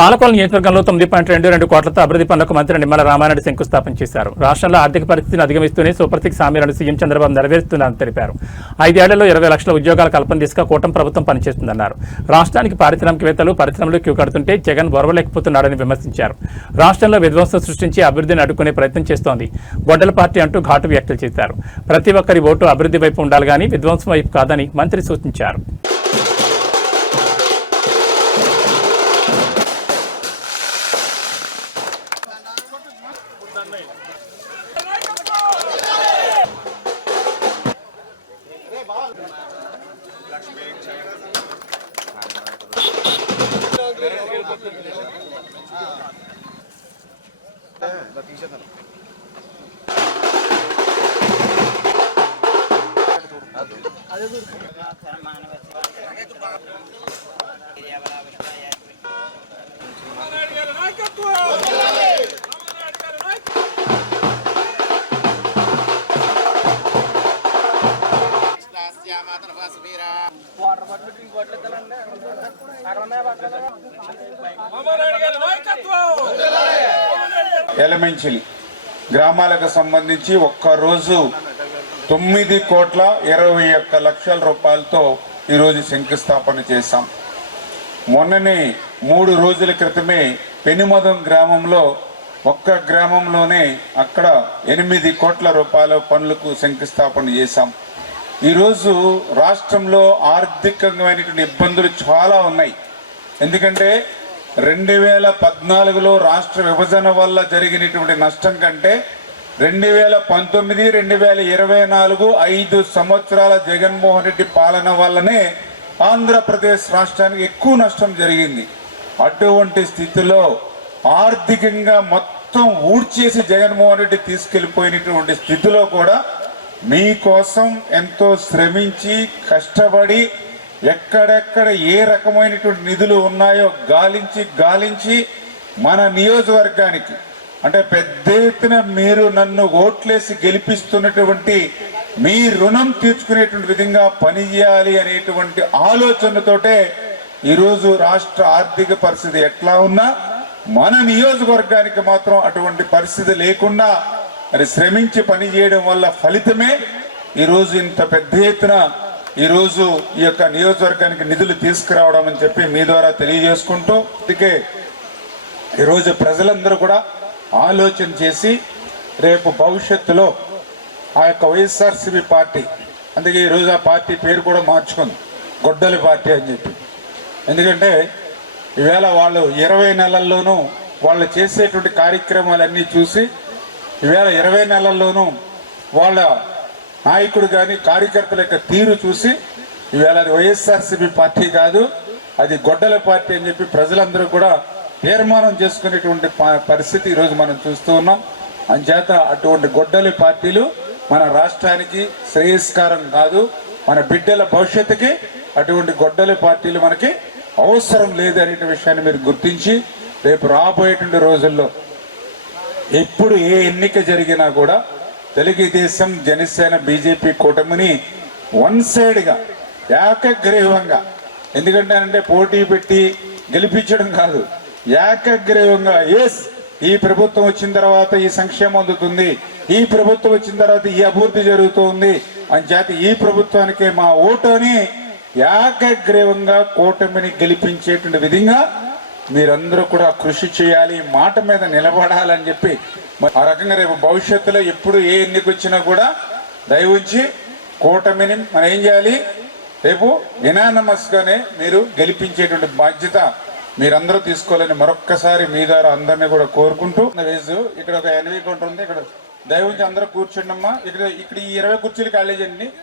పాలకొల్లు నియోజకవర్గంలో 9.22 కోట్లతో అభివృద్ధి పనులకు మంత్రి నిమ్మల రామారెడ్డి శంకుస్థాపన చేశారు. రాష్ట్రంలో ఆర్థిక పరిస్థితిని అధిగమిస్తూనే సూపర్ సిక్స్ హామీలను సీఎం చంద్రబాబు నెరవేరుస్తున్నారని తెలిపారు. 5 ఏళ్లలో 20 లక్షల ఉద్యోగాల కల్పన దిశగా కూటమి ప్రభుత్వం పనిచేస్తుందన్నారు. రాష్ట్రానికి పారిశ్రామికవేత్తలు పరిశ్రమలు క్యూ కడుతుంటే జగన్ ఓర్వలేకపోతున్నాడని విమర్శించారు. రాష్ట్రంలో విధ్వంసం సృష్టించి అభివృద్ధిని అడ్డుకునే ప్రయత్నం చేస్తోంది గొడ్డల పార్టీ అంటూ ఘాటు వ్యాఖ్యలు చేశారు. ప్రతి ఒక్కరి ఓటు అభివృద్ధి వైపు ఉండాలి గానీ విధ్వంసం వైపు కాదని మంత్రి సూచించారు. ఎలమెంచిలి గ్రామాలకు సంబంధించి ఒక్కరోజు 9,21 లక్షల రూపాయలతో ఈరోజు శంకుస్థాపన చేశాం. మొన్ననే 3 రోజుల క్రితమే పెనుమదం గ్రామంలో ఒక్క గ్రామంలోనే అక్కడ 8 కోట్ల రూపాయల పనులకు శంకుస్థాపన చేశాం. ఈరోజు రాష్ట్రంలో ఆర్థికమైనటువంటి ఇబ్బందులు చాలా ఉన్నాయి. ఎందుకంటే 2014లో రాష్ట్ర విభజన వల్ల జరిగినటువంటి నష్టం కంటే 2019, 2024 5 సంవత్సరాల జగన్మోహన్ రెడ్డి పాలన వల్లనే ఆంధ్రప్రదేశ్ రాష్ట్రానికి ఎక్కువ నష్టం జరిగింది. అటువంటి స్థితిలో ఆర్థికంగా మొత్తం ఊడ్చేసి జగన్మోహన్ రెడ్డి తీసుకెళ్లిపోయినటువంటి స్థితిలో కూడా మీకోసం ఎంతో శ్రమించి కష్టపడి ఎక్కడెక్కడ ఏ రకమైనటువంటి నిధులు ఉన్నాయో గాలించి మన నియోజకవర్గానికి అంటే పెద్ద ఎత్తున మీరు నన్ను ఓట్లేసి గెలిపిస్తున్నటువంటి మీ రుణం తీర్చుకునేటువంటి విధంగా పనిచేయాలి అనేటువంటి ఆలోచనతోటే ఈరోజు రాష్ట్ర ఆర్థిక పరిస్థితి ఎట్లా ఉన్నా మన నియోజకవర్గానికి మాత్రం అటువంటి పరిస్థితి లేకుండా మరి శ్రమించి పనిచేయడం వల్ల ఫలితమే ఈరోజు ఇంత పెద్ద ఎత్తున ఈరోజు ఈ యొక్క నియోజకవర్గానికి నిధులు తీసుకురావడం అని చెప్పి మీ ద్వారా తెలియజేసుకుంటూ, అందుకే ఈరోజు ప్రజలందరూ కూడా ఆలోచన చేసి రేపు భవిష్యత్తులో ఆ యొక్క వైఎస్ఆర్సీపీ పార్టీ, అందుకే ఈరోజు ఆ పార్టీ పేరు కూడా మార్చుకుంది గొడ్డలి పార్టీ అని చెప్పి. ఎందుకంటే ఈవేళ వాళ్ళు 20 నెలల్లోనూ వాళ్ళు చేసేటువంటి కార్యక్రమాలన్నీ చూసి ఈవేళ 20 నెలల్లోనూ వాళ్ళ నాయకుడు కానీ కార్యకర్తల యొక్క తీరు చూసి ఈవేళ అది వైఎస్ఆర్సీపీ పార్టీ కాదు, అది గొడ్డల పార్టీ అని చెప్పి ప్రజలందరూ కూడా తీర్మానం చేసుకునేటువంటి పరిస్థితి ఈరోజు మనం చూస్తూ ఉన్నాం. అంచేత అటువంటి గొడ్డలి పార్టీలు మన రాష్ట్రానికి శ్రేయస్కారం కాదు, మన బిడ్డల భవిష్యత్తుకి అటువంటి గొడ్డలి పార్టీలు మనకి అవసరం లేదు అనే విషయాన్ని మీరు గుర్తించి రేపు రాబోయేటువంటి రోజుల్లో ఎప్పుడు ఏ ఎన్నిక జరిగినా కూడా తెలుగుదేశం, జనసేన, బీజేపీ కూటమిని వన్ సైడ్గా ఏకగ్రీవంగా, ఎందుకంటే అంటే పోటీ పెట్టి గెలిపించడం కాదు, ఏకగ్రీవంగా ఎస్ ఈ ప్రభుత్వం వచ్చిన తర్వాత ఈ సంక్షేమం అందుతుంది, ఈ ప్రభుత్వం వచ్చిన తర్వాత ఈ అభివృద్ధి జరుగుతుంది అని చేత ఈ ప్రభుత్వానికి మా ఓటు అని ఏకగ్రీవంగా కూటమిని గెలిపించేటువంటి విధంగా మీరందరూ కూడా కృషి చేయాలి, మాట మీద నిలబడాలని చెప్పి ఆ రకంగా రేపు భవిష్యత్తులో ఎప్పుడు ఏ ఎన్నిక వచ్చినా కూడా దయవుంచి కూటమిని మనం ఏం చేయాలి, రేపు యునానిమస్గానే మీరు గెలిపించేటువంటి బాధ్యత మీరందరూ తీసుకోవాలని మరొక్కసారి మీ ద్వారా అందరినీ కూడా కోరుకుంటూ, ఇక్కడ ఒక 80 కౌంటర్ ఉంది, ఇక్కడ దయవుంచి అందరూ కూర్చోండి అమ్మా. ఇక్కడ ఈ 20 కుర్చీలు ఖాళీ చేయండి.